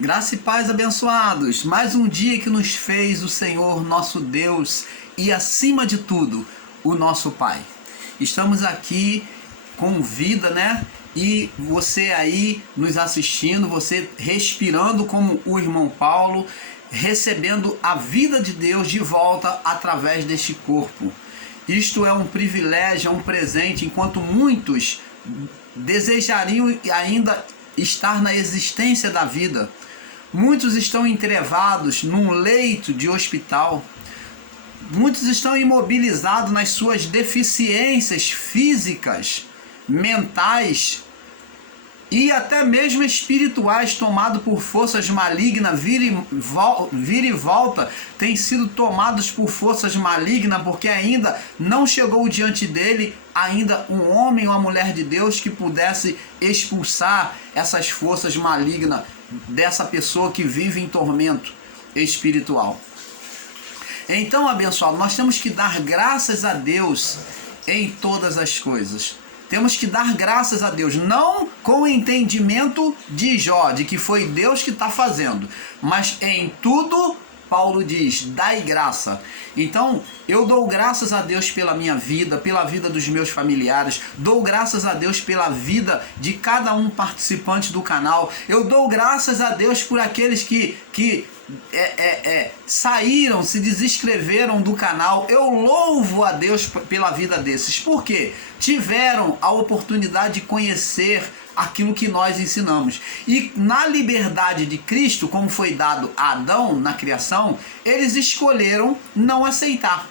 Graça e paz, abençoados, mais um dia que nos fez o Senhor nosso Deus e, acima de tudo, o nosso Pai. Estamos aqui com vida, né? E você aí nos assistindo, você respirando como o irmão Paulo, recebendo a vida de Deus de volta através deste corpo. Isto é um privilégio, é um presente, enquanto muitos desejariam ainda estar na existência da vida. Muitos estão entrevados num leito de hospital. Muitos estão imobilizados nas suas deficiências físicas, mentais e até mesmo espirituais, tomados por forças malignas, vira e volta, têm sido tomados por forças malignas, porque ainda não chegou diante dele ainda um homem ou uma mulher de Deus que pudesse expulsar essas forças malignas dessa pessoa que vive em tormento espiritual. Então, abençoado, nós temos que dar graças a Deus em todas as coisas. Temos que dar graças a Deus, não com o entendimento de Jó, de que foi Deus que está fazendo, mas em tudo, Paulo diz, dai graça. Então, eu dou graças a Deus pela minha vida, pela vida dos meus familiares, dou graças a Deus pela vida de cada um participante do canal, eu dou graças a Deus por aqueles que saíram, se desinscreveram do canal. Eu louvo a Deus pela vida desses, porque tiveram a oportunidade de conhecer aquilo que nós ensinamos. E na liberdade de Cristo, como foi dado a Adão na criação, eles escolheram não aceitar.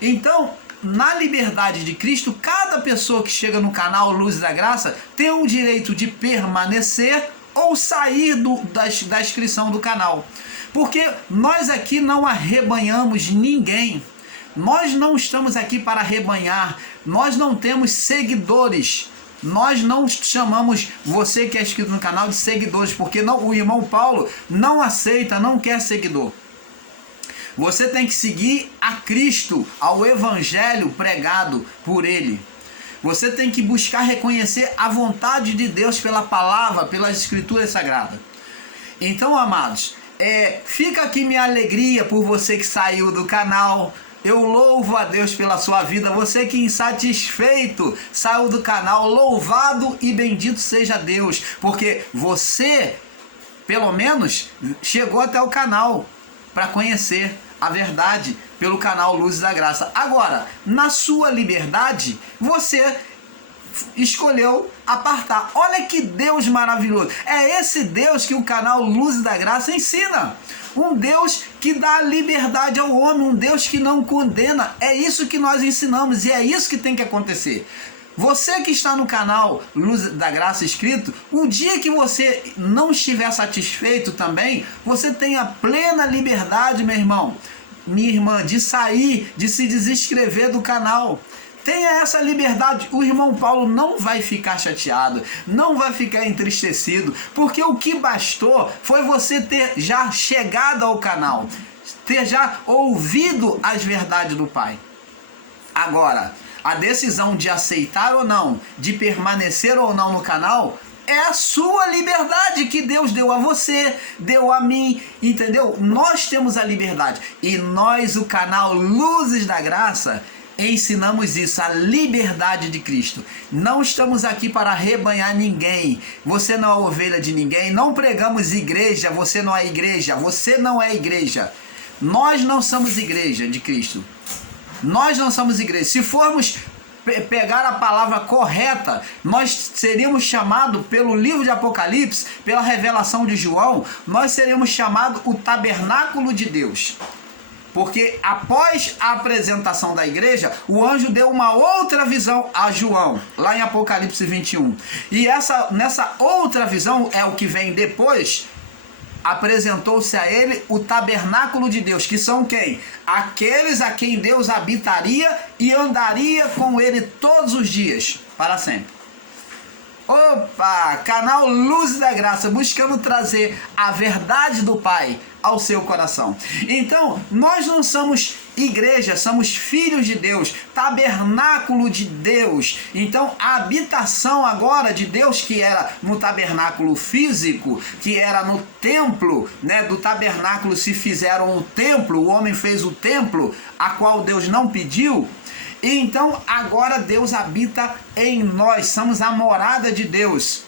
Então, na liberdade de Cristo, cada pessoa que chega no canal Luz da Graça tem o direito de permanecer ou sair da inscrição do canal. Porque nós aqui não arrebanhamos ninguém. Nós não estamos aqui para arrebanhar. Nós não temos seguidores. Nós não chamamos você que é inscrito no canal de seguidores, porque o irmão Paulo não aceita, não quer seguidor. Você tem que seguir a Cristo, ao Evangelho pregado por Ele. Você tem que buscar reconhecer a vontade de Deus pela palavra, pelas escrituras sagradas. Então, amados, fica aqui minha alegria por você que saiu do canal. Eu louvo a Deus pela sua vida. Você que insatisfeito saiu do canal, louvado e bendito seja Deus, porque você, pelo menos, chegou até o canal para conhecer a verdade pelo canal Luz da Graça. Agora, na sua liberdade, você escolheu apartar. Olha que Deus maravilhoso. É esse Deus que o canal Luz da Graça ensina. Um Deus que dá liberdade ao homem, um Deus que não condena. É isso que nós ensinamos e é isso que tem que acontecer. Você que está no canal Luz da Graça inscrito, o dia que você não estiver satisfeito também, você tem a plena liberdade, meu irmão, minha irmã, de sair, de se desinscrever do canal. Tenha essa liberdade. O irmão Paulo não vai ficar chateado, não vai ficar entristecido, porque o que bastou foi você ter já chegado ao canal, ter já ouvido as verdades do Pai. Agora, a decisão de aceitar ou não, de permanecer ou não no canal, é a sua liberdade que Deus deu a você, deu a mim, entendeu? Nós temos a liberdade. E nós, o canal Luzes da Graça, ensinamos isso, a liberdade de Cristo. Não estamos aqui para arrebanhar ninguém. Você não é ovelha de ninguém. Não pregamos igreja, você não é igreja. Você não é igreja. Nós não somos igreja de Cristo. Nós não somos igreja. Se formos pegar a palavra correta, nós seríamos chamados pelo livro de Apocalipse, pela revelação de João, nós seríamos chamados o tabernáculo de Deus. Porque após a apresentação da igreja, o anjo deu uma outra visão a João, lá em Apocalipse 21. E nessa outra visão, é o que vem depois, apresentou-se a ele o tabernáculo de Deus, que são quem? Aqueles a quem Deus habitaria e andaria com ele todos os dias, para sempre. Opa! Canal Luz da Graça, buscando trazer a verdade do Pai ao seu coração. Então, nós não somos igreja, somos filhos de Deus, tabernáculo de Deus. Então, a habitação agora de Deus, que era no tabernáculo físico, que era no templo, né? Do tabernáculo se fizeram um templo, o homem fez o templo, a qual Deus não pediu. Então agora Deus habita em nós, somos a morada de Deus,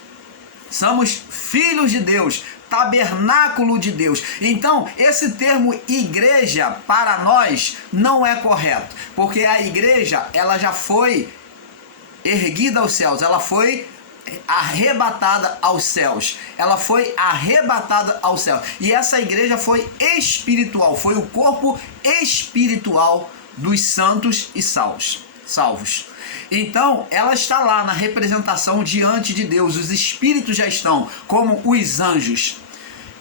somos filhos de Deus, tabernáculo de Deus. Então esse termo igreja para nós não é correto, porque a igreja ela já foi erguida aos céus, ela foi arrebatada aos céus, ela foi arrebatada aos céus, e essa igreja foi espiritual, foi o corpo espiritual dos santos e salvos. Então, ela está lá na representação diante de Deus. Os espíritos já estão como os anjos.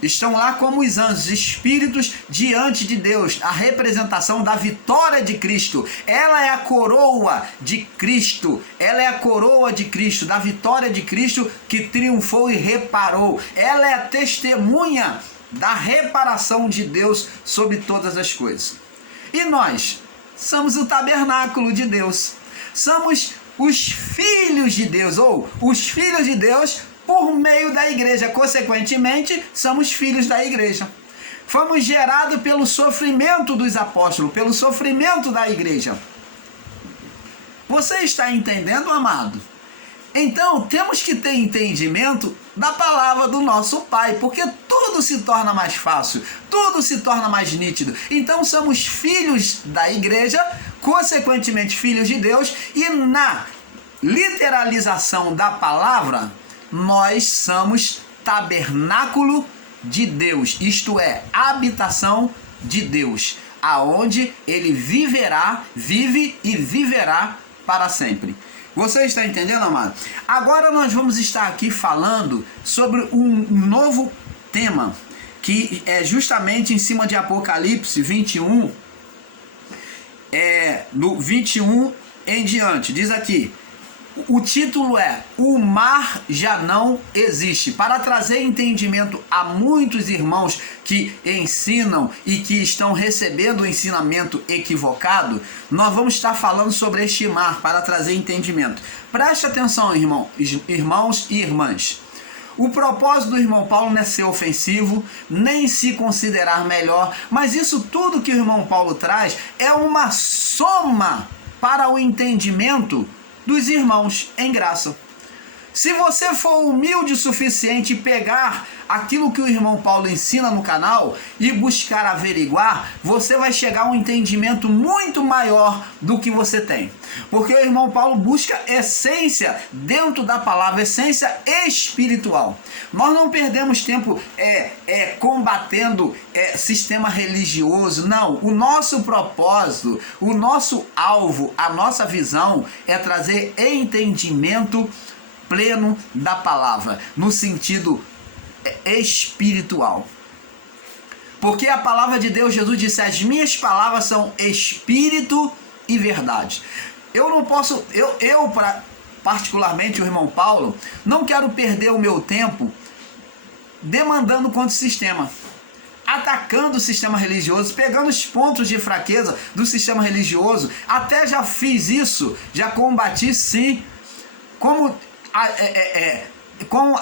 Estão lá como os anjos, espíritos diante de Deus. A representação da vitória de Cristo. Ela é a coroa de Cristo. Ela é a coroa de Cristo, da vitória de Cristo que triunfou e reparou. Ela é a testemunha da reparação de Deus sobre todas as coisas. E nós somos o tabernáculo de Deus. Somos os filhos de Deus, ou os filhos de Deus por meio da igreja. Consequentemente, somos filhos da igreja. Fomos gerados pelo sofrimento dos apóstolos, pelo sofrimento da igreja. Você está entendendo, amado? Então, temos que ter entendimento da palavra do nosso Pai, porque tudo se torna mais fácil, tudo se torna mais nítido. Então, somos filhos da igreja, consequentemente filhos de Deus, e na literalização da palavra, nós somos tabernáculo de Deus, isto é, habitação de Deus, aonde Ele viverá, vive e viverá para sempre. Você está entendendo, amado? Agora nós vamos estar aqui falando sobre um novo tema, que é justamente em cima de Apocalipse 21, do 21 em diante. Diz aqui, o título é O Mar Já Não Existe, para trazer entendimento a muitos irmãos que ensinam e que estão recebendo o ensinamento equivocado. Nós vamos estar falando sobre este mar para trazer entendimento. Preste atenção, irmãos e irmãs. O propósito do irmão Paulo não é ser ofensivo, nem se considerar melhor, mas isso tudo que o irmão Paulo traz é uma soma para o entendimento dos irmãos em graça. Se você for humilde o suficiente e pegar aquilo que o irmão Paulo ensina no canal e buscar averiguar, você vai chegar a um entendimento muito maior do que você tem. Porque o irmão Paulo busca essência dentro da palavra, essência espiritual. Nós não perdemos tempo combatendo sistema religioso, não. O nosso propósito, o nosso alvo, a nossa visão é trazer entendimento pleno da palavra, no sentido espiritual. Porque a palavra de Deus, Jesus disse, as minhas palavras são espírito e verdade. Eu não posso, particularmente o irmão Paulo, não quero perder o meu tempo demandando contra o sistema, atacando o sistema religioso, pegando os pontos de fraqueza do sistema religioso. Até já fiz isso, já combati sim, como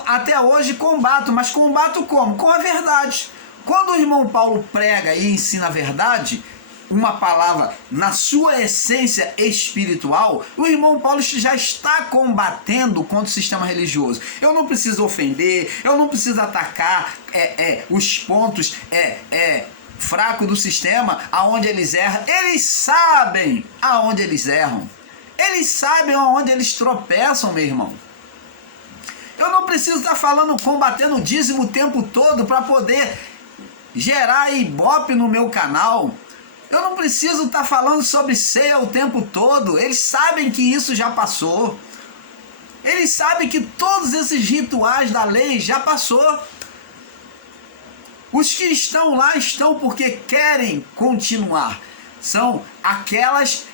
até hoje combato, mas combato como? Com a verdade. Quando o irmão Paulo prega e ensina a verdade, uma palavra na sua essência espiritual, o irmão Paulo já está combatendo contra o sistema religioso. Eu não preciso ofender, eu não preciso atacar os pontos fracos do sistema, aonde eles erram. Eles sabem aonde eles erram. Eles sabem aonde eles tropeçam, meu irmão. Eu não preciso estar combatendo o dízimo o tempo todo para poder gerar ibope no meu canal. Eu não preciso estar falando sobre ceia o tempo todo. Eles sabem que isso já passou. Eles sabem que todos esses rituais da lei já passou. Os que estão lá estão porque querem continuar. São aqueles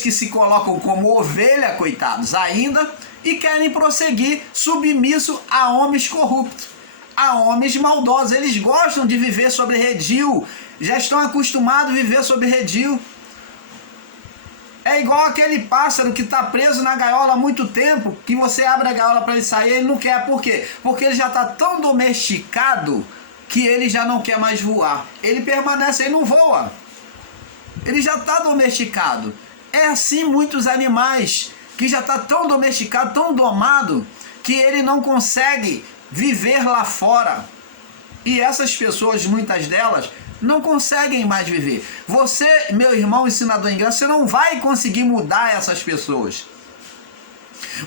que se colocam como ovelha, coitados, ainda e querem prosseguir submisso a homens corruptos, a homens maldosos. Eles gostam de viver sobre redil, já estão acostumados a viver sobre redil. É igual aquele pássaro que está preso na gaiola há muito tempo, que você abre a gaiola para ele sair, ele não quer. Por quê? Porque ele já está tão domesticado que ele já não quer mais voar. Ele permanece, ele não voa. Ele já está domesticado. É assim muitos animais, que já está tão domesticado, tão domado, que ele não consegue viver lá fora. E essas pessoas, muitas delas, não conseguem mais viver. Você, meu irmão ensinador em graça, você não vai conseguir mudar essas pessoas.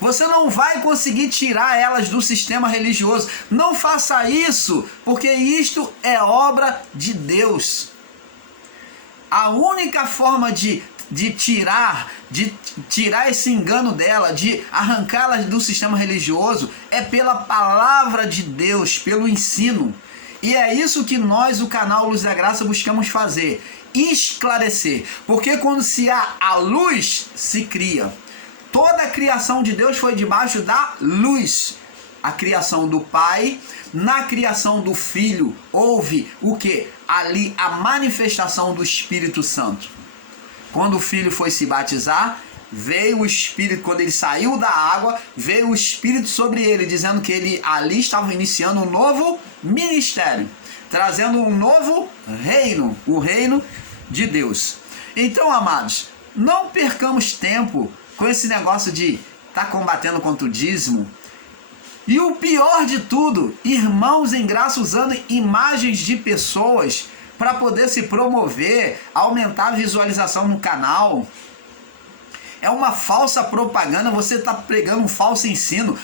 Você não vai conseguir tirar elas do sistema religioso. Não faça isso, porque isto é obra de Deus. A única forma de tirar esse engano dela, de arrancá-las do sistema religioso, é pela palavra de Deus, pelo ensino. E é isso que nós, o canal Luz da Graça, buscamos fazer, esclarecer. Porque quando se há a luz, se cria. Toda a criação de Deus foi debaixo da luz. A criação do Pai, na criação do Filho, houve o que? Ali a manifestação do Espírito Santo. Quando o Filho foi se batizar, veio o Espírito, quando ele saiu da água, veio o Espírito sobre ele, dizendo que ele ali estava iniciando um novo ministério, trazendo um novo reino, o reino de Deus. Então, amados, não percamos tempo com esse negócio de estar combatendo contra o dízimo. E o pior de tudo, irmãos em graça usando imagens de pessoas para poder se promover, aumentar a visualização no canal. É uma falsa propaganda, você está pregando um falso ensino,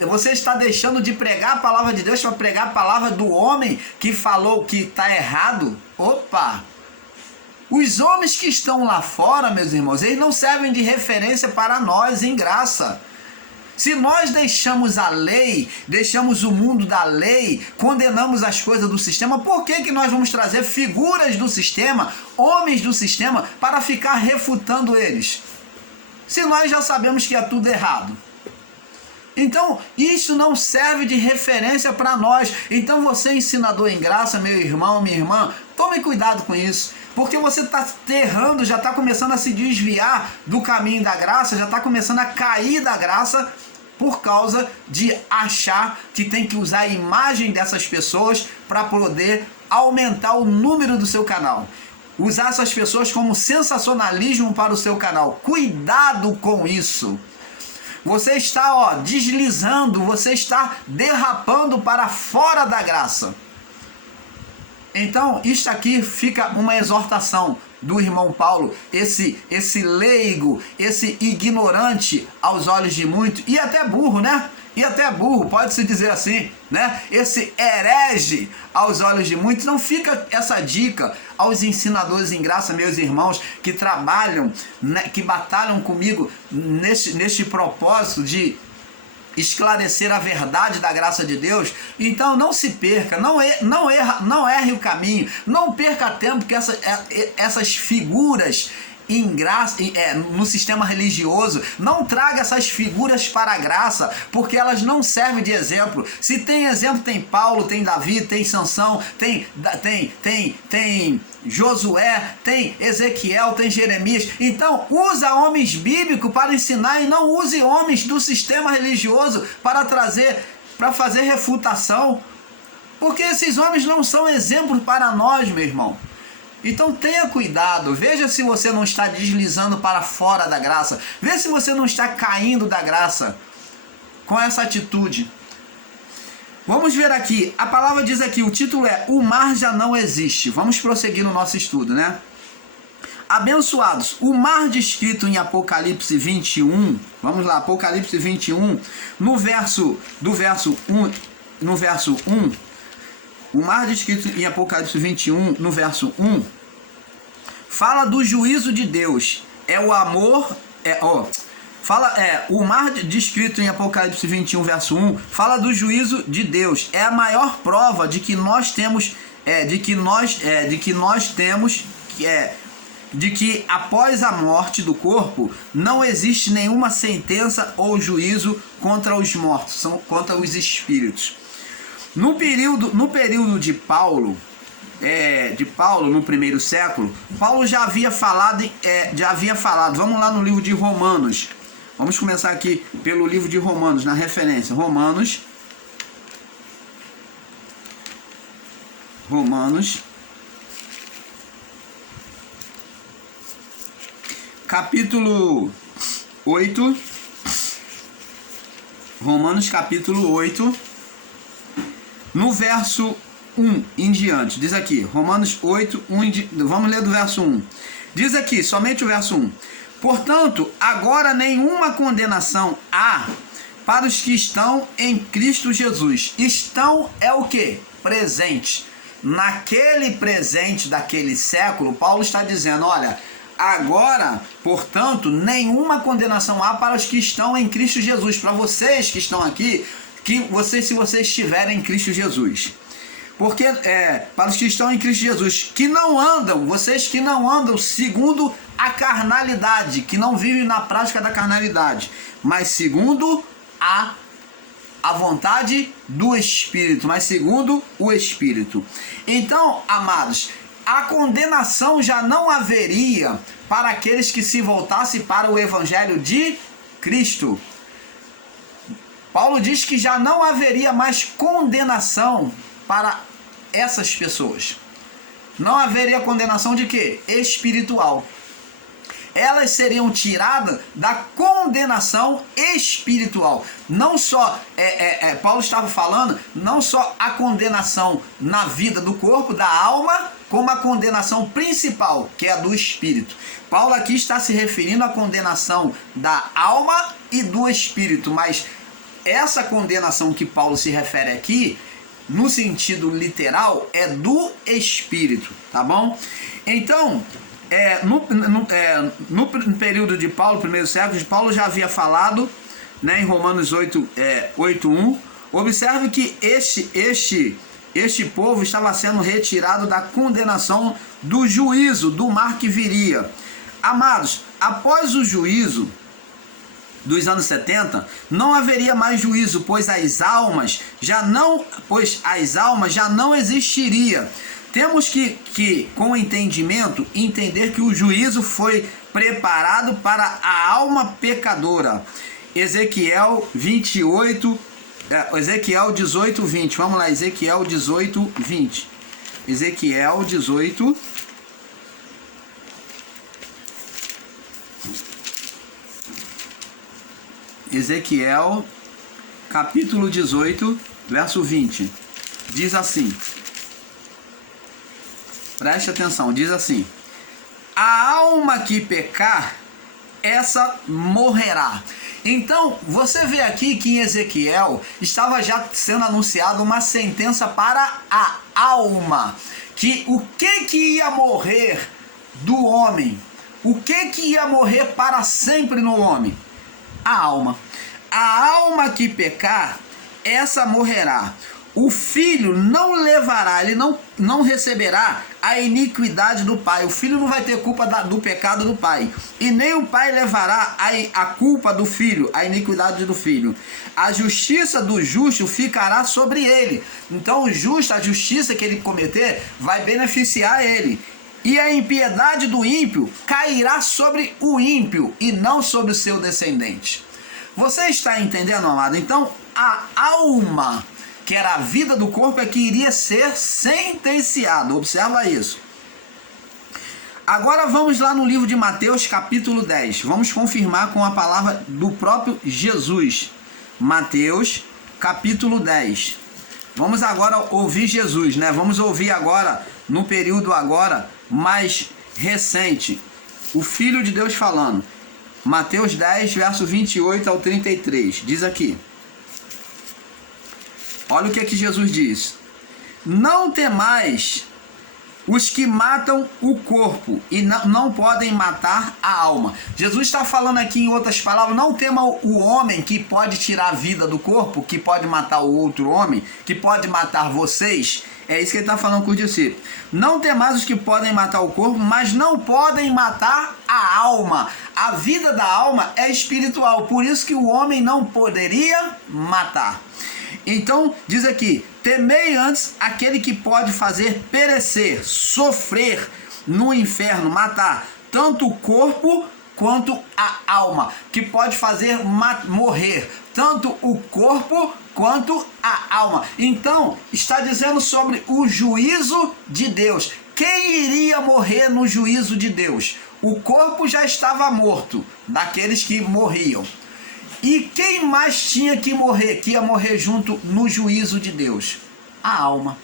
você está deixando de pregar a palavra de Deus para pregar a palavra do homem que falou que está errado. Opa! Os homens que estão lá fora, meus irmãos, eles não servem de referência para nós em graça. Se nós deixamos a lei, deixamos o mundo da lei, condenamos as coisas do sistema, por que nós vamos trazer figuras do sistema, homens do sistema, para ficar refutando eles? Se nós já sabemos que é tudo errado. Então, isso não serve de referência para nós. Então, você, ensinador em graça, meu irmão, minha irmã, tome cuidado com isso. Porque você está errando, já está começando a se desviar do caminho da graça, já está começando a cair da graça por causa de achar que tem que usar a imagem dessas pessoas para poder aumentar o número do seu canal. Usar essas pessoas como sensacionalismo para o seu canal. Cuidado com isso. Você está deslizando, você está derrapando para fora da graça. Então, isto aqui fica uma exortação do irmão Paulo, esse leigo, esse ignorante aos olhos de muitos, e até burro, né? E até burro, pode-se dizer assim, né? Esse herege aos olhos de muitos. Não fica essa dica aos ensinadores em graça, meus irmãos, que trabalham, né, que batalham comigo neste propósito de esclarecer a verdade da graça de Deus. Então não se perca, não erre o caminho, não perca tempo que essas figuras em graça, no sistema religioso, não traga essas figuras para a graça, porque elas não servem de exemplo. Se tem exemplo, tem Paulo, tem Davi, tem Sansão, tem Josué, tem Ezequiel, tem Jeremias. Então usa homens bíblicos para ensinar e não use homens do sistema religioso para fazer refutação, porque esses homens não são exemplos para nós, meu irmão. Então tenha cuidado, veja se você não está deslizando para fora da graça, veja se você não está caindo da graça com essa atitude. Vamos ver aqui, a palavra diz aqui, o título é O Mar Já Não Existe. Vamos prosseguir no nosso estudo, né? Abençoados, o mar descrito em Apocalipse 21, vamos lá, Apocalipse 21, no verso 1, o mar descrito em Apocalipse 21, no verso 1, fala do juízo de Deus. É o amor, o mar descrito em Apocalipse 21, verso 1, fala do juízo de Deus. É a maior prova de que nós temos, de que após a morte do corpo não existe nenhuma sentença ou juízo contra os mortos, são contra os espíritos. No período de Paulo, no primeiro século, Paulo já havia falado, vamos lá no livro de Romanos, vamos começar aqui pelo livro de Romanos, na referência, Romanos, capítulo 8, Romanos capítulo 8, no verso 1 em diante, diz aqui, Romanos 8, vamos ler do verso 1, diz aqui, somente o verso 1, portanto, agora nenhuma condenação há para os que estão em Cristo Jesus. Estão é o que? Presente. Naquele presente daquele século, Paulo está dizendo, olha, agora, portanto, nenhuma condenação há para os que estão em Cristo Jesus. Para vocês que estão aqui, se vocês estiverem em Cristo Jesus. Porque, para os que estão em Cristo Jesus, que não andam, vocês que não andam segundo a carnalidade, que não vivem na prática da carnalidade, mas segundo a vontade do Espírito, mas segundo o Espírito. Então, amados, a condenação já não haveria para aqueles que se voltassem para o Evangelho de Cristo. Paulo diz que já não haveria mais condenação para essas pessoas. Não haveria condenação de quê? Espiritual. Elas seriam tiradas da condenação espiritual. Não só, Paulo estava falando, não só a condenação na vida do corpo, da alma, como a condenação principal, que é a do espírito. Paulo aqui está se referindo à condenação da alma e do espírito, mas essa condenação que Paulo se refere aqui, no sentido literal, é do espírito, tá bom? Então, no período de Paulo, primeiro século, Paulo já havia falado, né, em Romanos 8:1, observe que este povo estava sendo retirado da condenação do juízo, do mar que viria. Amados, após o juízo dos anos 70, não haveria mais juízo, pois as almas já não existiria. Temos que com entendimento, entender que o juízo foi preparado para a alma pecadora. Ezequiel 18, 20. Vamos lá, Ezequiel 18, 20. Ezequiel 18. Ezequiel, capítulo 18, verso 20. Diz assim. Preste atenção, diz assim: a alma que pecar, essa morrerá. Então, você vê aqui que em Ezequiel estava já sendo anunciada uma sentença para a alma. Que o que ia morrer do homem? O que ia morrer para sempre no homem? A alma. A alma que pecar, essa morrerá. O filho não levará, ele não receberá a iniquidade do pai. O filho não vai ter culpa do pecado do pai. E nem o pai levará a culpa do filho, a iniquidade do filho. A justiça do justo ficará sobre ele. Então o justo, a justiça que ele cometer, vai beneficiar ele. E a impiedade do ímpio cairá sobre o ímpio e não sobre o seu descendente. Você está entendendo, amado? Então a alma, que era a vida do corpo, é que iria ser sentenciado. Observa isso. Agora vamos lá no livro de Mateus, capítulo 10. Vamos confirmar com a palavra do próprio Jesus. Mateus, capítulo 10. Vamos agora ouvir Jesus, né? Vamos ouvir agora, no período agora mais recente, o Filho de Deus falando. Mateus 10, verso 28 ao 33. Diz aqui. Olha o que Jesus diz. Não temais os que matam o corpo e não podem matar a alma. Jesus está falando aqui, em outras palavras, não tema o homem que pode tirar a vida do corpo, que pode matar o outro homem, que pode matar vocês. É isso que ele está falando com os discípulos. Não temais os que podem matar o corpo, mas não podem matar a alma. A vida da alma é espiritual, por isso que o homem não poderia matar. Então, diz aqui, temei antes aquele que pode fazer perecer, sofrer no inferno, matar tanto o corpo quanto a alma, que pode fazer morrer tanto o corpo quanto a alma. Então, está dizendo sobre o juízo de Deus. Quem iria morrer no juízo de Deus? O corpo já estava morto, daqueles que morriam. E quem mais tinha que morrer, que ia morrer junto no juízo de Deus? A alma.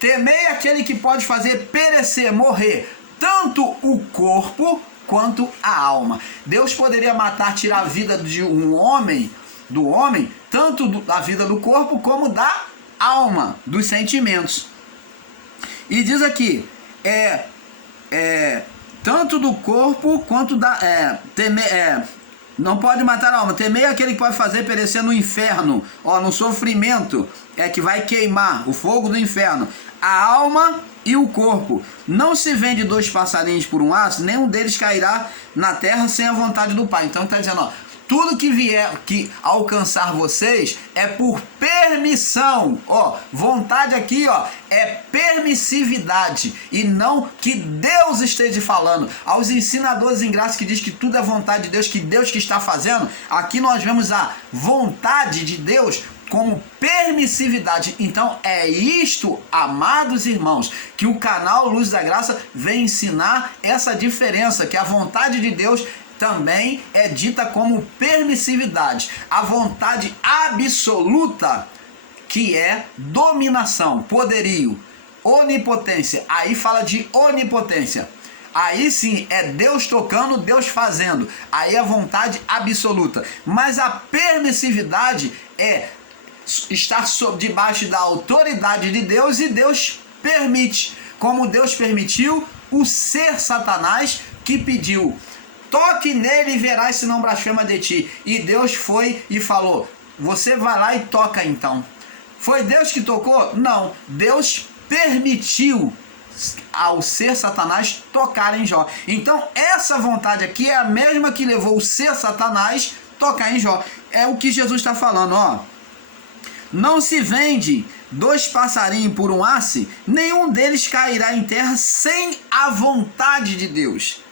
Temei aquele que pode fazer perecer, morrer, tanto o corpo quanto a alma. Deus poderia matar, tirar a vida de um homem, do homem, tanto da vida do corpo como da alma, dos sentimentos. E diz aqui, tanto do corpo quanto da... não pode matar a alma. Temei aquele que pode fazer perecer no inferno, no sofrimento, que vai queimar, o fogo do inferno, a alma e o corpo. Não se vende 2 passarinhos por um aço, nenhum deles cairá na terra sem a vontade do Pai. Então está dizendo, tudo que vier que alcançar vocês é por permissão. Vontade aqui, é permissividade e não que Deus esteja falando. Aos ensinadores em graça que diz que tudo é vontade de Deus que está fazendo, aqui nós vemos a vontade de Deus como permissividade. Então é isto, amados irmãos, que o canal Luz da Graça vem ensinar essa diferença, que a vontade de Deus também é dita como permissividade. A vontade absoluta, que é dominação, poderio, onipotência. Aí fala de onipotência. Aí sim é Deus tocando, Deus fazendo. Aí é a vontade absoluta. Mas a permissividade é estar debaixo da autoridade de Deus e Deus permite. Como Deus permitiu o ser Satanás que pediu: toque nele e verás se não blasfema de ti. E Deus foi e falou: você vai lá e toca então. Foi Deus que tocou? Não. Deus permitiu ao ser Satanás tocar em Jó. Então essa vontade aqui é a mesma que levou o ser Satanás tocar em Jó. É o que Jesus está falando, Não se vende 2 passarinhos por um aço, nenhum deles cairá em terra sem a vontade de Deus.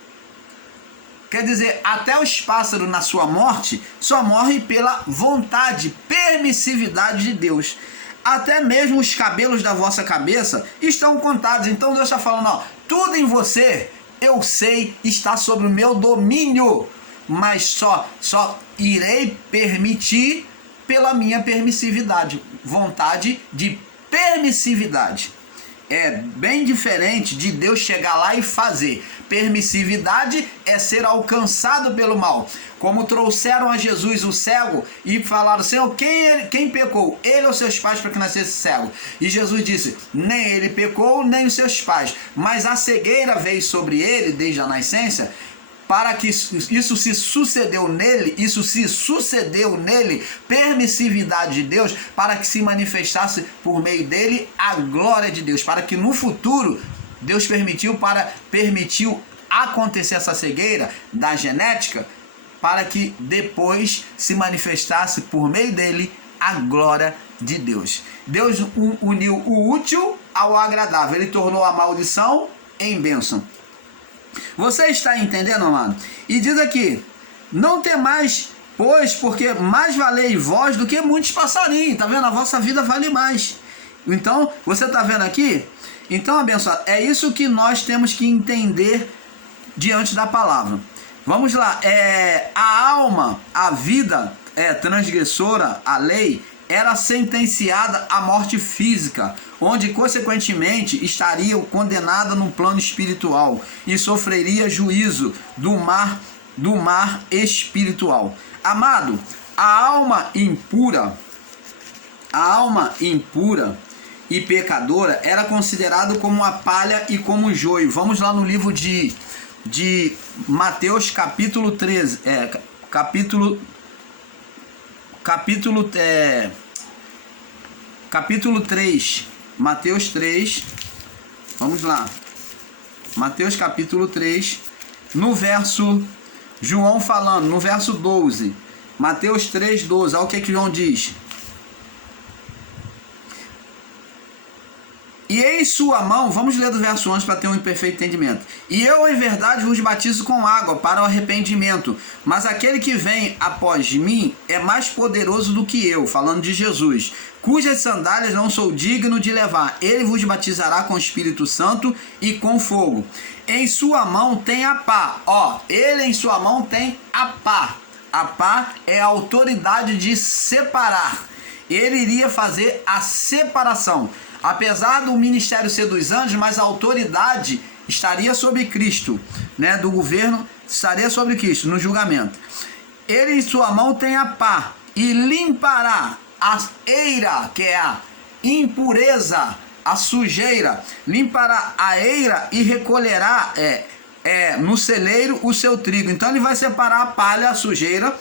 Quer dizer, até os pássaros na sua morte só morrem pela vontade, permissividade de Deus. Até mesmo os cabelos da vossa cabeça estão contados. Então Deus está falando, tudo em você, eu sei, está sob o meu domínio, mas só irei permitir pela minha permissividade. Vontade de permissividade. É bem diferente de Deus chegar lá e fazer. Permissividade é ser alcançado pelo mal. Como trouxeram a Jesus o cego e falaram: Senhor, quem pecou? Ele ou seus pais para que nascesse cego? E Jesus disse: nem ele pecou, nem os seus pais, mas a cegueira veio sobre ele desde a nascença, para que isso se sucedeu nele, permissividade de Deus, para que se manifestasse por meio dele a glória de Deus, para que no futuro Deus permitiu acontecer essa cegueira da genética, para que depois se manifestasse por meio dele a glória de Deus. Deus uniu o útil ao agradável, ele tornou a maldição em bênção. Você está entendendo, amado? E diz aqui: não temais, pois, porque mais valei vós do que muitos passarinhos. Tá vendo? A vossa vida vale mais. Então, você está vendo aqui? Então, abençoado, é isso que nós temos que entender diante da palavra. Vamos lá. A alma, a vida transgressora, a lei, era sentenciada à morte física, onde consequentemente estaria condenada no plano espiritual e sofreria juízo do mar espiritual. Amado, a alma impura e pecadora era considerada como uma palha e como um joio. Vamos lá no livro de Mateus capítulo 13, capítulo 3, Mateus 3, vamos lá. Mateus capítulo 3, no verso, João falando, no verso 12. Mateus 3, 12, olha o que João diz. E em sua mão, vamos ler do verso 11 para ter um perfeito entendimento. E eu, em verdade, vos batizo com água para o arrependimento, mas aquele que vem após mim é mais poderoso do que eu, falando de Jesus, cujas sandálias não sou digno de levar. Ele vos batizará com o Espírito Santo e com fogo. Em sua mão tem a pá. Ele em sua mão tem a pá. A pá é a autoridade de separar. Ele iria fazer a separação. Apesar do ministério ser dos anjos, mas a autoridade estaria sobre Cristo, né? Do governo estaria sobre Cristo no julgamento. Ele em sua mão tem a pá e limpará a eira, que é a impureza, a sujeira. Limpará a eira e recolherá no celeiro o seu trigo. Então ele vai separar a palha, a sujeira,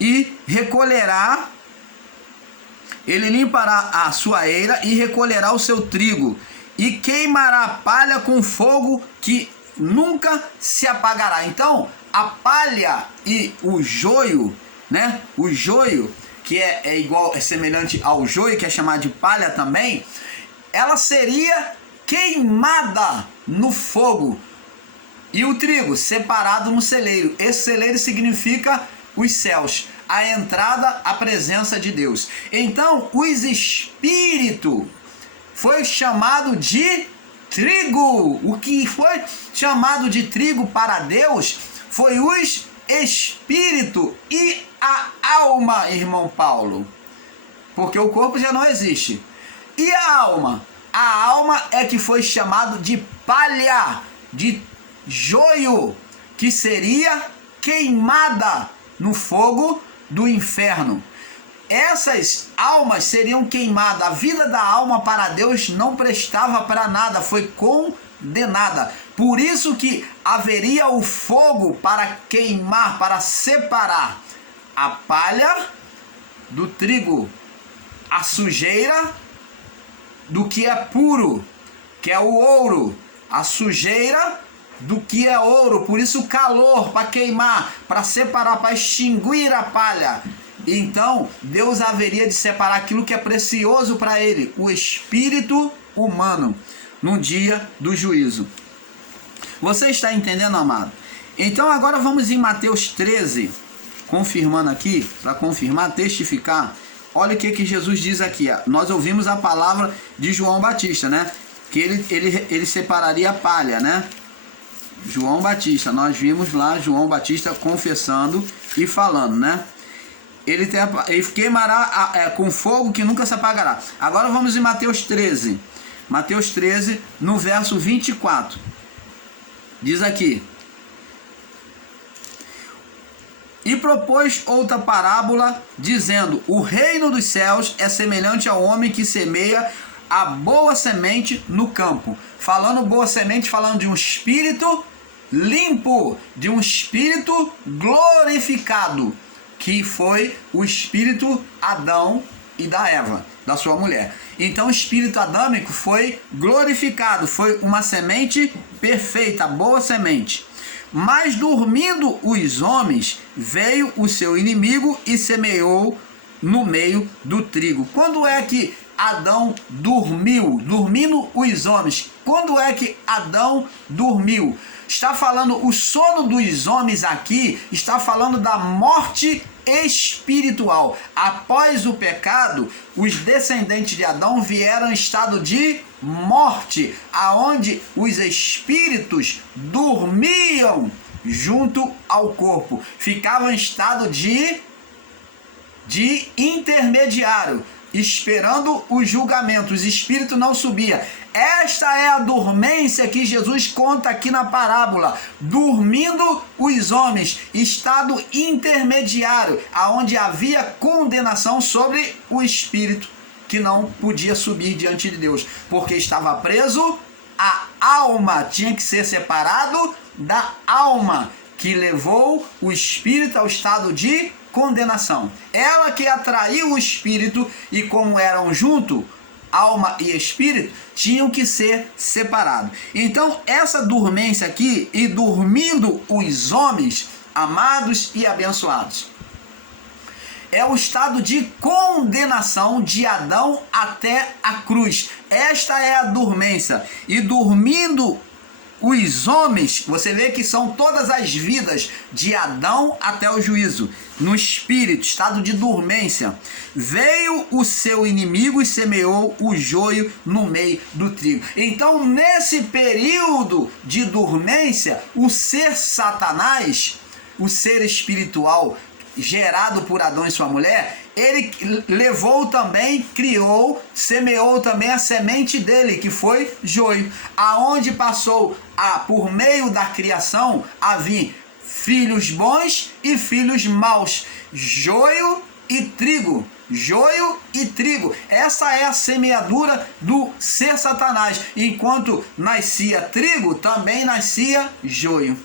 e recolherá. Ele limpará a sua eira e recolherá o seu trigo, e queimará a palha com fogo que nunca se apagará. Então, a palha e o joio, né? O joio, que é semelhante ao joio, que é chamado de palha também, ela seria queimada no fogo. E o trigo separado no celeiro. Esse celeiro significa os céus, a entrada à presença de Deus. Então, os espíritos foi chamado de trigo. O que foi chamado de trigo para Deus foi os espíritos e a alma, irmão Paulo. Porque o corpo já não existe. E a alma? A alma é que foi chamado de palha, de joio, que seria queimada no fogo do inferno. Essas almas seriam queimadas. A vida da alma para Deus não prestava para nada, foi condenada. Por isso que haveria o fogo para queimar, para separar a palha do trigo, a sujeira do que é puro, que é o ouro, a sujeira do que é ouro. Por isso o calor, para queimar, para separar, para extinguir a palha. Então Deus haveria de separar aquilo que é precioso para ele, o espírito humano, no dia do juízo. Você está entendendo, amado? Então agora vamos em Mateus 13, confirmando aqui, para confirmar, testificar. Olha o que Jesus diz aqui. Nós ouvimos a palavra de João Batista, né? Que ele separaria a palha, né? João Batista, nós vimos lá João Batista confessando e falando, né? Ele queimará com fogo que nunca se apagará. Agora vamos em Mateus 13. Mateus 13, no verso 24. Diz aqui: e propôs outra parábola, dizendo: o reino dos céus é semelhante ao homem que semeia a boa semente no campo. Falando boa semente, falando de um espírito limpo, de um espírito glorificado, que foi o espírito Adão e da Eva, da sua mulher. Então o espírito adâmico foi glorificado, foi uma semente perfeita, boa semente. Mas dormindo os homens, veio o seu inimigo e semeou no meio do trigo. Quando é que Adão dormiu? Dormindo os homens. Quando é que Adão dormiu? Está falando, o sono dos homens aqui está falando da morte espiritual. Após o pecado, os descendentes de Adão vieram em estado de morte, aonde os espíritos dormiam junto ao corpo, ficavam em estado de intermediário, esperando o julgamento. Os espíritos não subiam. Esta é a dormência que Jesus conta aqui na parábola. Dormindo os homens, estado intermediário, aonde havia condenação sobre o espírito, que não podia subir diante de Deus, porque estava preso. A alma tinha que ser separado da alma, que levou o espírito ao estado de condenação. Ela que atraiu o espírito, e como eram juntos, alma e espírito, tinham que ser separados. Então, essa dormência aqui, e dormindo os homens, amados e abençoados, é o estado de condenação de Adão até a cruz. Esta é a dormência. E dormindo os homens, você vê que são todas as vidas de Adão até o juízo, no espírito, estado de dormência. Veio o seu inimigo e semeou o joio no meio do trigo. Então, nesse período de dormência, o ser Satanás, o ser espiritual gerado por Adão e sua mulher, ele levou também, criou, semeou também a semente dele, que foi joio, aonde passou por meio da criação a vir filhos bons e filhos maus, joio e trigo. Joio e trigo, essa é a semeadura do ser Satanás. Enquanto nascia trigo, também nascia joio.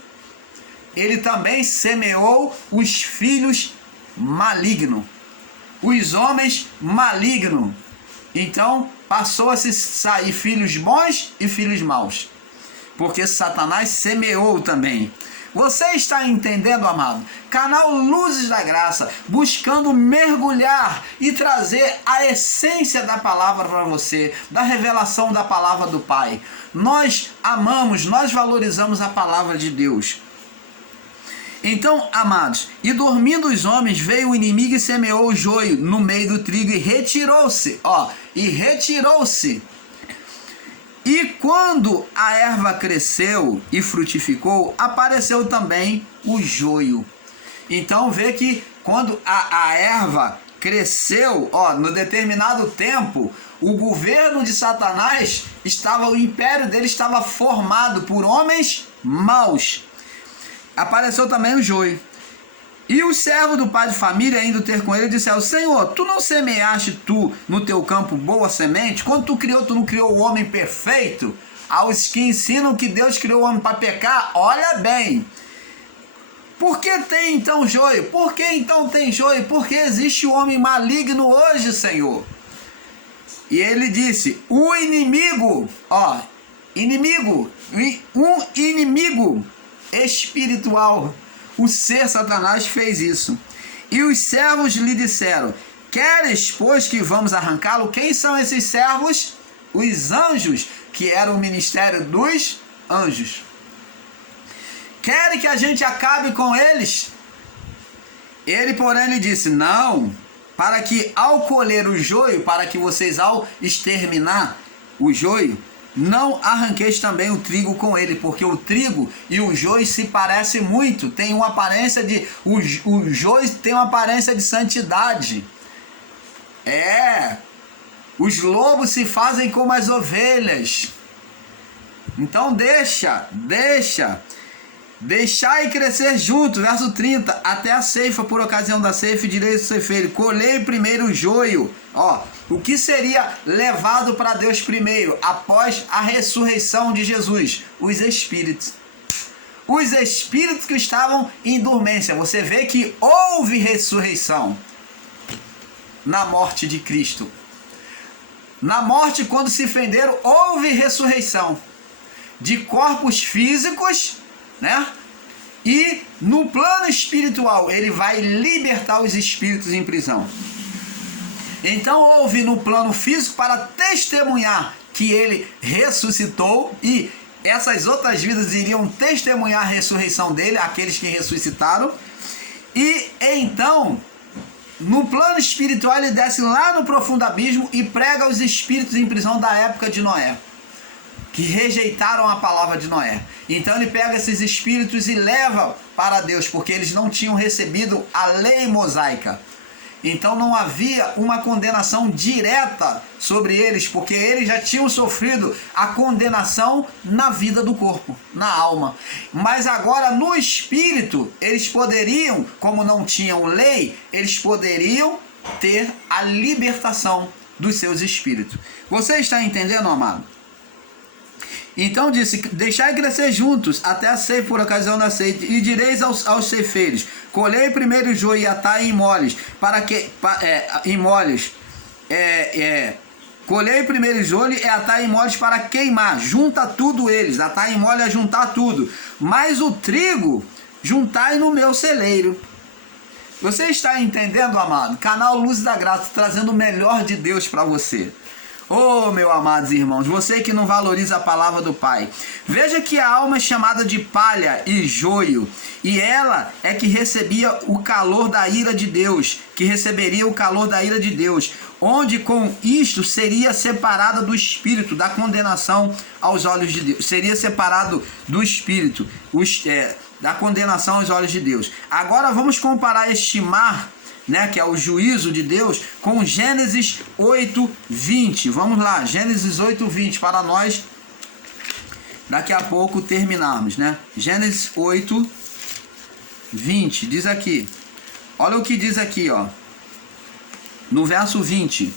Ele também semeou os filhos malignos, os homens malignos. Então passou a se sair filhos bons e filhos maus, porque Satanás semeou também. Você está entendendo, amado? Canal Luzes da Graça, buscando mergulhar e trazer a essência da palavra para você, da revelação da palavra do Pai. Nós amamos, nós valorizamos a palavra de Deus. Então, amados, e dormindo os homens, veio o inimigo e semeou o joio no meio do trigo e retirou-se, E quando a erva cresceu e frutificou, apareceu também o joio. Então, vê que quando a erva cresceu, no determinado tempo, o governo de Satanás o império dele estava formado por homens maus. Apareceu também o joio. E o servo do pai de família, indo ter com ele, disseram: Senhor, tu não semeaste tu no teu campo boa semente? Quando tu não criou o homem perfeito? Aos que ensinam que Deus criou o homem para pecar, olha bem. Por que tem então joio? Por que então tem joio? Porque existe o homem maligno hoje, Senhor. E ele disse: o inimigo, um inimigo espiritual, o ser Satanás fez isso. E os servos lhe disseram: queres, pois, que vamos arrancá-lo? Quem são esses servos? Os anjos, que era o ministério dos anjos. Querem que a gente acabe com eles? Ele, porém, lhe disse: não, para que ao colher o joio, para que vocês ao exterminar o joio, não arranqueis também o trigo com ele, porque o trigo e o joio se parecem muito, tem uma aparência de... O joio tem uma aparência de santidade. Os lobos se fazem como as ovelhas. Então deixai crescer junto, verso 30, até a ceifa, por ocasião da ceifa, direis ao ceifeiro: colhei primeiro o joio. O que seria levado para Deus primeiro, após a ressurreição de Jesus? Os espíritos. Os espíritos que estavam em dormência. Você vê que houve ressurreição na morte de Cristo. Na morte, quando se fenderam, houve ressurreição de corpos físicos, né? E no plano espiritual, ele vai libertar os espíritos em prisão. Então houve no plano físico para testemunhar que ele ressuscitou, e essas outras vidas iriam testemunhar a ressurreição dele, aqueles que ressuscitaram. E então, no plano espiritual, ele desce lá no profundo abismo e prega aos espíritos em prisão da época de Noé, que rejeitaram a palavra de Noé. Então ele pega esses espíritos e leva para Deus, porque eles não tinham recebido a lei mosaica. Então não havia uma condenação direta sobre eles, porque eles já tinham sofrido a condenação na vida do corpo, na alma. Mas agora no espírito, eles poderiam, como não tinham lei, eles poderiam ter a libertação dos seus espíritos. Você está entendendo, amado? Então disse: deixai crescer juntos até a ceifa, por ocasião da ceifa, e direis aos ceifeiros: colhei primeiro o joio e atai em molhos, Colhei primeiro isole e atai em molhos para queimar. Junta tudo eles. Atai em molho é juntar tudo. Mas o trigo juntai no meu celeiro. Você está entendendo, amado? Canal Luz da Graça trazendo o melhor de Deus para você. Oh, meus amados irmãos, você que não valoriza a palavra do Pai. Veja que a alma é chamada de palha e joio, e ela é que recebia o calor da ira de Deus, que receberia o calor da ira de Deus, onde com isto seria separada do Espírito, da condenação aos olhos de Deus. Seria separado do Espírito, da condenação aos olhos de Deus. Agora vamos comparar este mar, né, que é o juízo de Deus, com Gênesis 8:20. Vamos lá, Gênesis 8:20, para nós daqui a pouco terminarmos, né? Gênesis 8:20 diz aqui. Olha o que diz aqui, ó. No verso 20.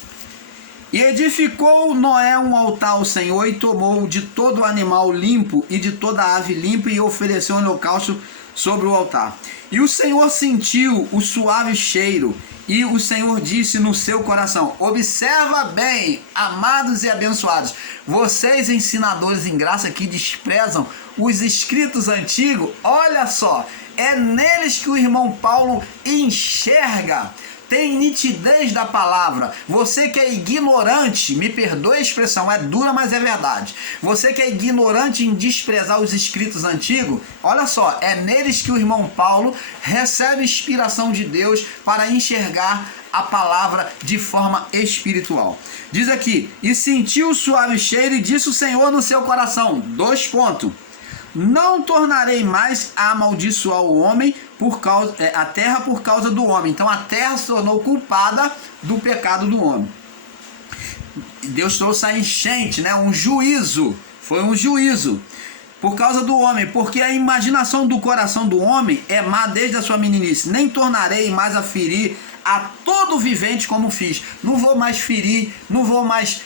E edificou Noé um altar ao Senhor e tomou de todo animal limpo e de toda ave limpa e ofereceu um holocausto sobre o altar. E o Senhor sentiu o suave cheiro, e o Senhor disse no seu coração: observa bem, amados e abençoados, vocês ensinadores em graça que desprezam os escritos antigos, olha só, é neles que o irmão Paulo enxerga, tem nitidez da palavra. Você que é ignorante, me perdoe a expressão, é dura, mas é verdade. Você que é ignorante em desprezar os escritos antigos, olha só, é neles que o irmão Paulo recebe inspiração de Deus para enxergar a palavra de forma espiritual. Diz aqui: e sentiu o suave cheiro e disse o Senhor no seu coração, 2 pontos. Não tornarei mais a amaldiçoar o homem a terra por causa do homem. Então a terra se tornou culpada do pecado do homem. Deus trouxe a enchente, né? Um juízo. Foi um juízo por causa do homem, porque a imaginação do coração do homem é má desde a sua meninice. Nem tornarei mais a ferir a todo vivente como fiz. Não vou mais ferir, não vou mais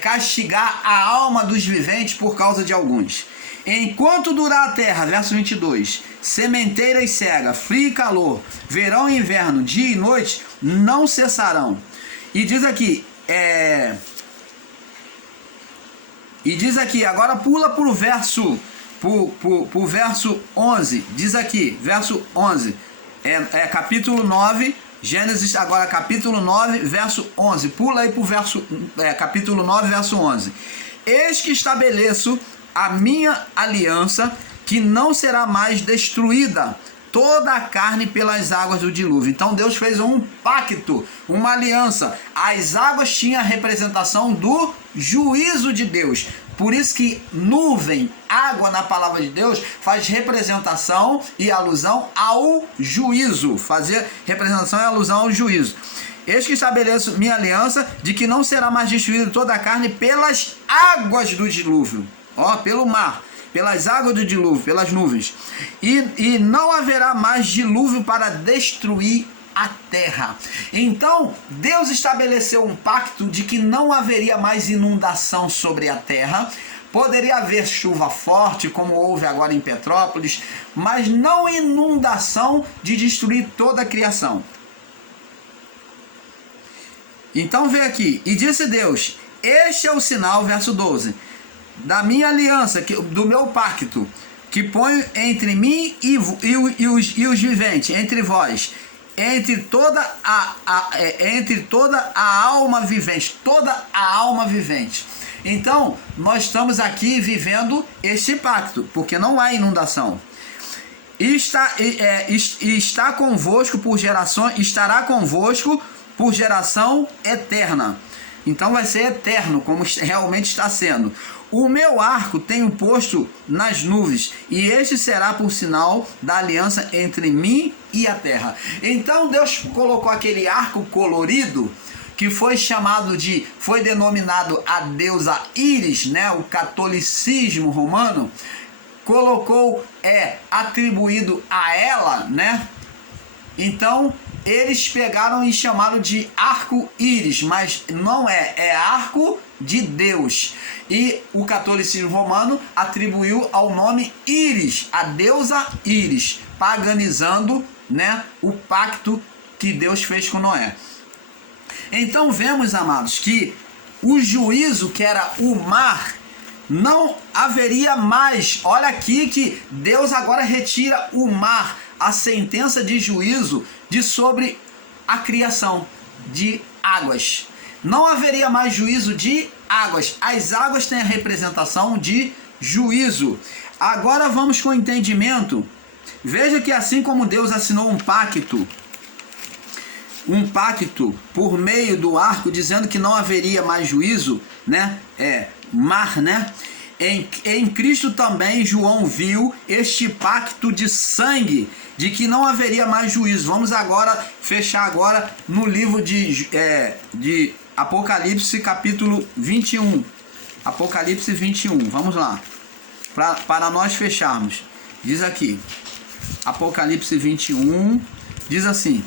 castigar a alma dos viventes por causa de alguns. Enquanto durar a terra, verso 22, sementeira e cega, frio e calor, verão e inverno, dia e noite, não cessarão. E diz aqui, agora pula para o verso, pro verso 11, diz aqui, verso 11, capítulo 9, Gênesis, agora capítulo 9, verso 11, pula aí para o verso, capítulo 9, verso 11. Eis que estabeleço a minha aliança, que não será mais destruída toda a carne pelas águas do dilúvio. Então Deus fez um pacto, uma aliança. As águas tinham a representação do juízo de Deus. Por isso que nuvem, água na palavra de Deus faz representação e alusão ao juízo. Fazer representação e alusão ao juízo. Eis que estabeleço minha aliança, de que não será mais destruída toda a carne pelas águas do dilúvio. Ó, pelo mar, pelas águas do dilúvio, pelas nuvens. E não haverá mais dilúvio para destruir a terra. Então, Deus estabeleceu um pacto de que não haveria mais inundação sobre a terra. Poderia haver chuva forte, como houve agora em Petrópolis, mas não inundação de destruir toda a criação. Então, vê aqui. E disse Deus: este é o sinal, verso 12, da minha aliança, do meu pacto, que ponho entre mim e os viventes, entre vós, entre toda a alma vivente, toda a alma vivente. Então, nós estamos aqui vivendo este pacto, porque não há inundação. Está convosco por gerações, estará convosco por geração eterna. Então vai ser eterno, como realmente está sendo. O meu arco tenho posto nas nuvens, e este será por sinal da aliança entre mim e a terra. Então Deus colocou aquele arco colorido, que foi denominado a deusa Íris, né? O catolicismo romano colocou, atribuído a ela, né? Então eles pegaram e chamaram de arco-íris, mas não é arco de Deus. E o catolicismo romano atribuiu ao nome Íris, a deusa Íris, paganizando, né, o pacto que Deus fez com Noé. Então vemos, amados, que o juízo, que era o mar, não haveria mais. Olha aqui que Deus agora retira o mar, a sentença de juízo de sobre a criação de águas. Não haveria mais juízo de águas. As águas têm a representação de juízo. Agora vamos com o entendimento. Veja que assim como Deus assinou um pacto por meio do arco, dizendo que não haveria mais juízo, né? Mar, né? Em Cristo também João viu este pacto de sangue, de que não haveria mais juízo. Vamos agora fechar agora no livro de Apocalipse, capítulo 21. Apocalipse 21, vamos lá. Para nós fecharmos. Diz aqui, Apocalipse 21, diz assim: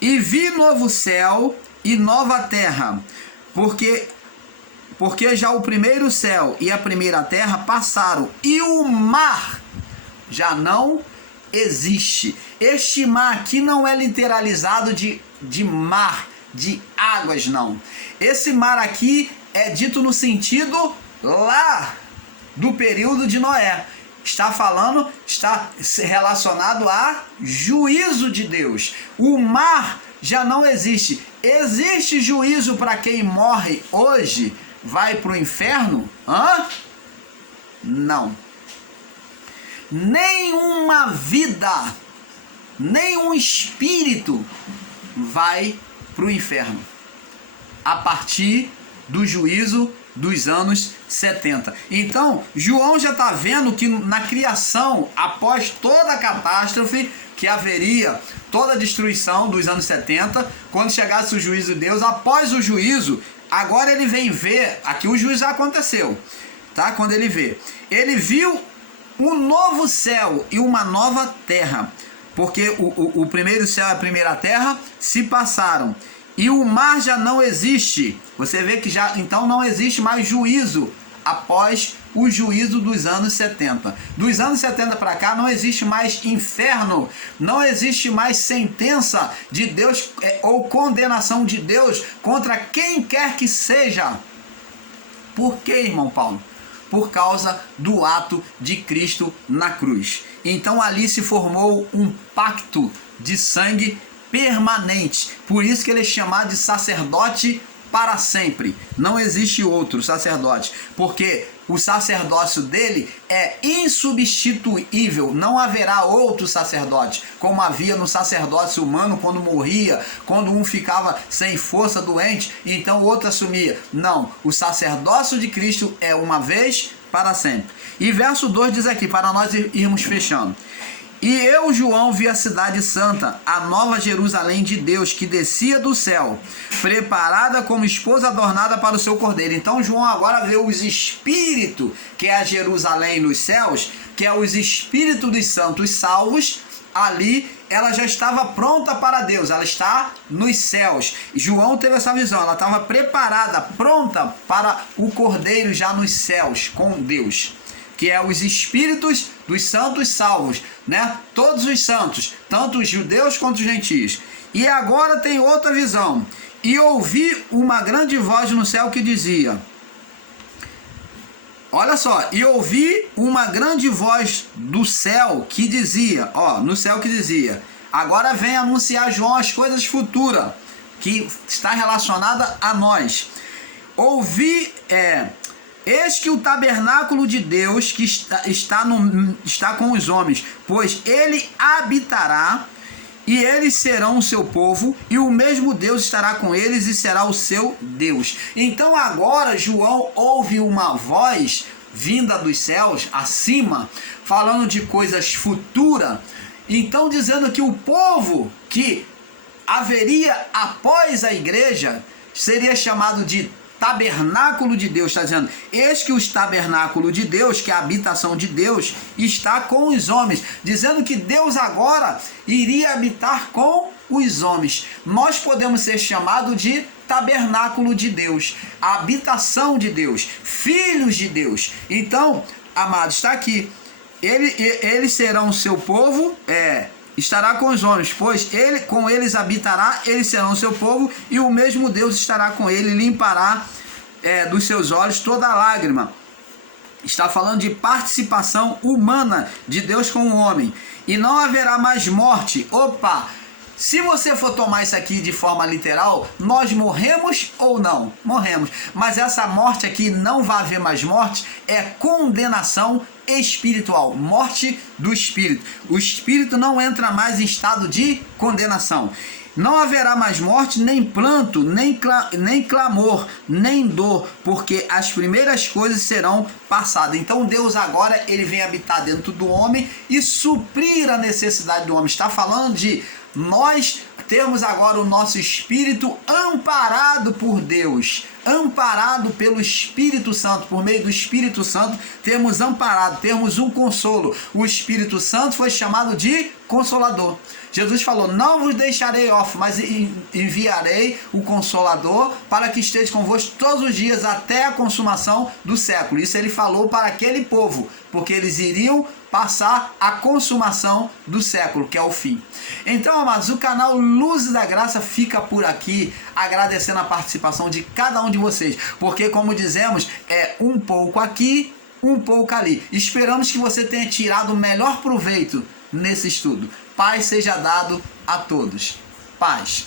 e vi novo céu e nova terra, porque já o primeiro céu e a primeira terra passaram, e o mar já não existe. Este mar aqui não é literalizado de mar, de águas, não. Esse mar aqui é dito no sentido lá do período de Noé. Está relacionado a juízo de Deus. O mar já não existe. Existe juízo para quem morre hoje? Vai para o inferno? Não. Nenhuma vida, nenhum espírito vai para o inferno a partir do juízo dos anos 70. Então, João já está vendo que na criação, após toda a catástrofe, que haveria toda a destruição dos anos 70, quando chegasse o juízo de Deus, após o juízo, agora ele vem ver, aqui o juízo já aconteceu, tá? Quando ele viu um novo céu e uma nova terra, porque o primeiro céu e a primeira terra se passaram, e o mar já não existe. Você vê que já então não existe mais juízo após o juízo dos anos 70. Dos anos 70 para cá não existe mais inferno, não existe mais sentença de Deus ou condenação de Deus contra quem quer que seja. Por quê, irmão Paulo? Por causa do ato de Cristo na cruz. Então ali se formou um pacto de sangue permanente. Por isso que ele é chamado de sacerdote para sempre. Não existe outro sacerdote, porque o sacerdócio dele é insubstituível. Não haverá outro sacerdote, como havia no sacerdócio humano quando morria, quando um ficava sem força, doente, então o outro assumia. Não, o sacerdócio de Cristo é uma vez para sempre. E verso 2 diz aqui, para nós irmos fechando: e eu, João, vi a cidade santa, a nova Jerusalém de Deus, que descia do céu, preparada como esposa adornada para o seu cordeiro. Então João agora vê os espíritos, que é a Jerusalém nos céus, que é os espíritos dos santos salvos. Ali ela já estava pronta para Deus, ela está nos céus. João teve essa visão, ela estava preparada, pronta para o cordeiro já nos céus com Deus, que é os espíritos dos santos salvos, né? Todos os santos, tanto os judeus quanto os gentios. E agora tem outra visão. E ouvi uma grande voz no céu que dizia... Olha só, e ouvi uma grande voz do céu que dizia, no céu que dizia: agora vem anunciar João as coisas futuras, que está relacionada a nós. Ouvi... Eis que o tabernáculo de Deus que está com os homens, pois ele habitará, e eles serão o seu povo, e o mesmo Deus estará com eles e será o seu Deus. Então agora João ouve uma voz vinda dos céus, acima, falando de coisas futuras, então dizendo que o povo que haveria após a igreja seria chamado de tabernáculo de Deus. Está dizendo, eis que o tabernáculo de Deus, que é a habitação de Deus, está com os homens, dizendo que Deus agora iria habitar com os homens. Nós podemos ser chamados de tabernáculo de Deus, a habitação de Deus, filhos de Deus. Então, amados, está aqui, eles serão o seu povo, estará com os homens, pois ele com eles habitará, eles serão seu povo, e o mesmo Deus estará com ele, limpará dos seus olhos toda lágrima. Está falando de participação humana de Deus com o homem. E não haverá mais morte. Opa! Se você for tomar isso aqui de forma literal, nós morremos ou não? Morremos. Mas essa morte aqui, não vai haver mais morte, é condenação espiritual. Morte do espírito. O espírito não entra mais em estado de condenação. Não haverá mais morte, nem pranto, nem clamor, nem dor, porque as primeiras coisas serão passadas. Então Deus agora ele vem habitar dentro do homem e suprir a necessidade do homem. Está falando de nós temos agora o nosso espírito amparado por Deus, amparado pelo Espírito Santo. Por meio do Espírito Santo temos amparado, temos um consolo. O Espírito Santo foi chamado de Consolador. Jesus falou: não vos deixarei órfãos, mas enviarei o Consolador para que esteja convosco todos os dias até a consumação do século. Isso ele falou para aquele povo, porque eles iriam passar a consumação do século, que é o fim. Então, amados, o canal Luzes da Graça fica por aqui, agradecendo a participação de cada um de vocês, porque, como dizemos, é um pouco aqui, um pouco ali. Esperamos que você tenha tirado o melhor proveito nesse estudo. Paz seja dado a todos. Paz.